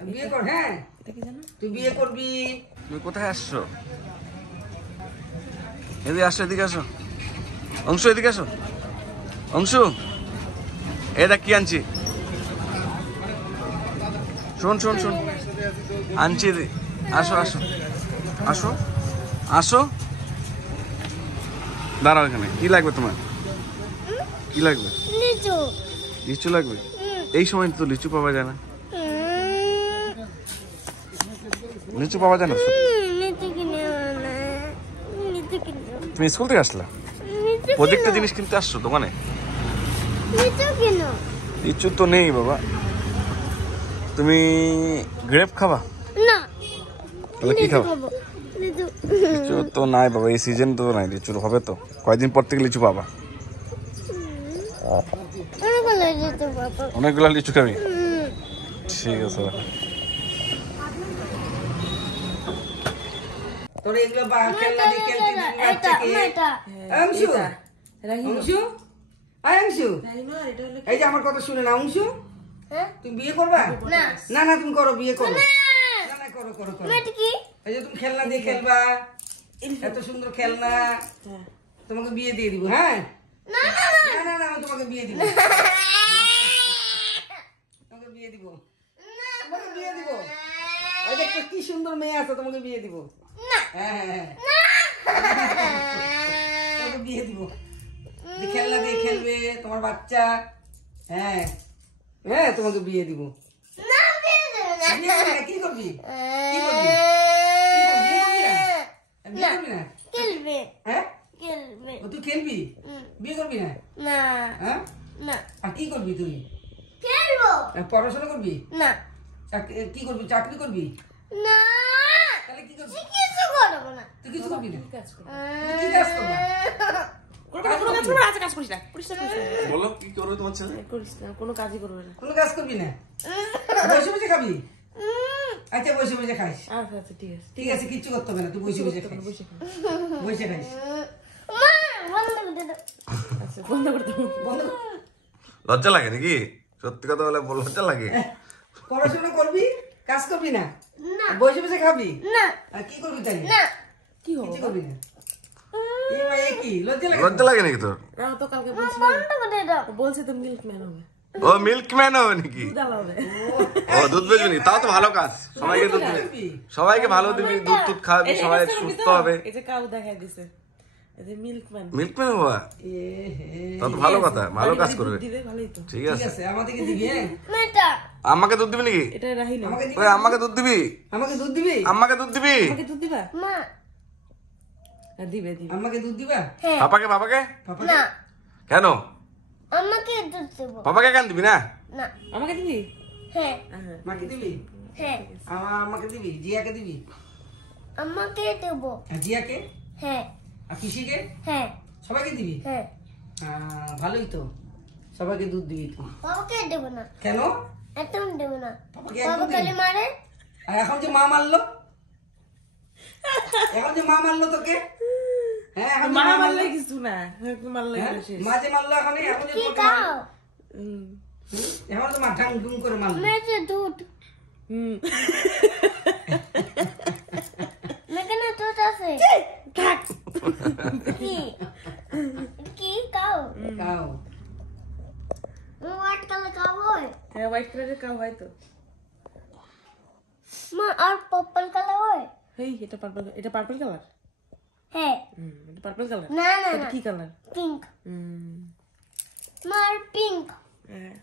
বিয়ে কর। হ্যাঁ তুই বিয়ে করবি। তুমি কোথায় আসছো? এদিকে আসো, এদিকে আসো। অংশু এদিকে আসো। অংশু এটা কি আনছি? শোন শোন শোন, আনছি। আসো আসো আসো আসো, দাঁড়াও এখানে। কি লাগবে তোমার? কি লাগবে? লিচু। লিচু লাগবে? এই সময় তো লিচু পাওয়া যায় না। লিচু পাওয়া যায় না। তুমি স্কুল থেকে আসলা? প্রত্যেকটা জিনিস কিনতে আসছো দোকানে? লিচু তো নেই বাবা। তুমি গ্রেপ খাবা? না। তাহলে কি খাবো? লিচু তো নাই বাবা, এই সিজন তো নাই লিচুর। হবে তো কয়েকদিন পর থেকে লিচু পাবা। অনেকগুলো লিচু খাবি? ঠিক আছে। তোর এগুলো খেলনা দিয়ে খেলতে দিবি বাচ্চাকে। অংশু, অংশু, আয় অংশু, এই যে আমার কথা শুনে না অংশু, তুমি বিয়ে করবা? না না তুমি করো, বিয়ে করো। না না করো করো করো। এই যে তুমি খেলনা দিয়ে খেলবা, এত সুন্দর খেলনা, তোমাকে বিয়ে দিয়ে দিব। হ্যাঁ না না না আমি তোমাকে বিয়ে দিব, তোমাকে বিয়ে দিব, তোমাকে বিয়ে দিব। এই দেখো কি সুন্দর মেয়ে আছে, তোমাকে বিয়ে দিব। হ্যাঁ হ্যাঁ তোমাকে বিয়ে দিব। খেলনা দিয়ে খেলবে তোমার বাচ্চা। হ্যাঁ হ্যাঁ তোমাকে বিয়ে দিব। কি করবি? কি করবি? বিয়ে করবি না? খেলবে। হ্যাঁ খেলবে। তুই খেলবি, বিয়ে করবি না? না। হ্যাঁ না। আর কি করবি তুই? খেলবো। পড়াশোনা করবি? না। কি করবি? চাকরি করবি? না। তাহলে কি করবি? কিছু করবো না। তুই কিছু করবি না? তুই কি কাজ করবি? বলো কি করবে তোমার ছেলে? কোনো কাজই করবে না। কোনো কাজ করবি না? বসে বসে খাবি? আচ্ছা বসে বসে খাইস। আচ্ছা আচ্ছা ঠিক আছে। ঠিক আছে কিচ্ছু করতে হবে না, তুই বসে বসে খাইস। বসে খাইস। আচ্ছা বন্ধ করে দেবো। বন্ধ। লজ্জা লাগে নাকি? সত্যি কথা বলে লজ্জা লাগে? পড়াশোনা করবি, কাজ করবি না, বসে বসে খাবি না। আর কি করবি তাই? কি হবে? কিছু করবি না। এই ভাই কি লজ্জা লাগে? লজ্জা লাগে নাকি তোর? না তো কালকে বলছিলাম, বন্ধ করে দাও। বলছে তো মিল্কম্যান হবে। ও মিল্কম্যান হবে নাকি? দুধ হবে। ও দুধ বেচবি? তাও তো ভালো কাজ। সবাইকে দুধ দিবি, সবাইকে ভালো দিবি, দুধ দুধ খাওয়াবি, সবাই সুস্থ হবে। এই যে কাউ দেখাই দিছে, এই যে মিল্কম্যান। মিল্কম্যান হবা? তা তো ভালো কথা, ভালো কাজ করবে। দিবে ভালোই তো। ঠিক ঠিক আছে। আছে আমাদেরকে দিবি। হ্যাঁ মেটা। আমাকে দুধ দিবি নাকি? এটা রাহি না। আমাকে দিবি? ওই আমাকে দুধ দিবি? আমাকে দুধ দিবি? আমাকে দুধ দিবি? আমাকে দুধ দিবা? মা। হ্যাঁ দিবে দিবে। আমাকে দুধ দিবা? হ্যাঁ। পাপাকে? পাপাকে পাপা না। কেন? আমাকে দুধ দেবো। পাপাকে কেন দিবি না? না। আমাকে দিবি? হ্যাঁ। হ্যাঁ। মাকে দিবি? হ্যাঁ। আমাকে দিবি? জিয়াকে দিবি? আমাকে দেবো। আর জিয়াকে? হ্যাঁ। আর পিসিকে? হ্যাঁ। সবাইকে দিবি? হ্যাঁ। ভালোই তো, সবাইকে দুধ দিবি তো। বাবাকে দেবো না। কেন? একদম দেবো না। পাপাকে বাবা একদম খালি দিবি? মারে। আর এখন যে মা মারলো, এখন যে মা মারলো তোকে, হ্যাঁ এখন যে মা মা মারলে মারলো, কিছু না, একটু মারলে হ্যাঁ? শেষ। মা যে মারলো এখন, এখন যে কি তোকে খাও? মারলো, এখন তো মা ঠাং ঢুং করে মারলো। মেয়েছে দুধ। হুম। মেখানে দুধ আছে। থাক। কি? কি খাও? খাও। হোয়াইট কালার খাবো। হ্যাঁ হোয়াইট কালারের কাউ হয় তো। মা আর পার্পল কালার হয়। হেই এটা পার্পল, এটা পার্পল কালার? হ্যাঁ। এটা পার্পল কালার? না না এটা না। কি কালার? পিঙ্ক। হুম। মা আর পিঙ্ক। হ্যাঁ।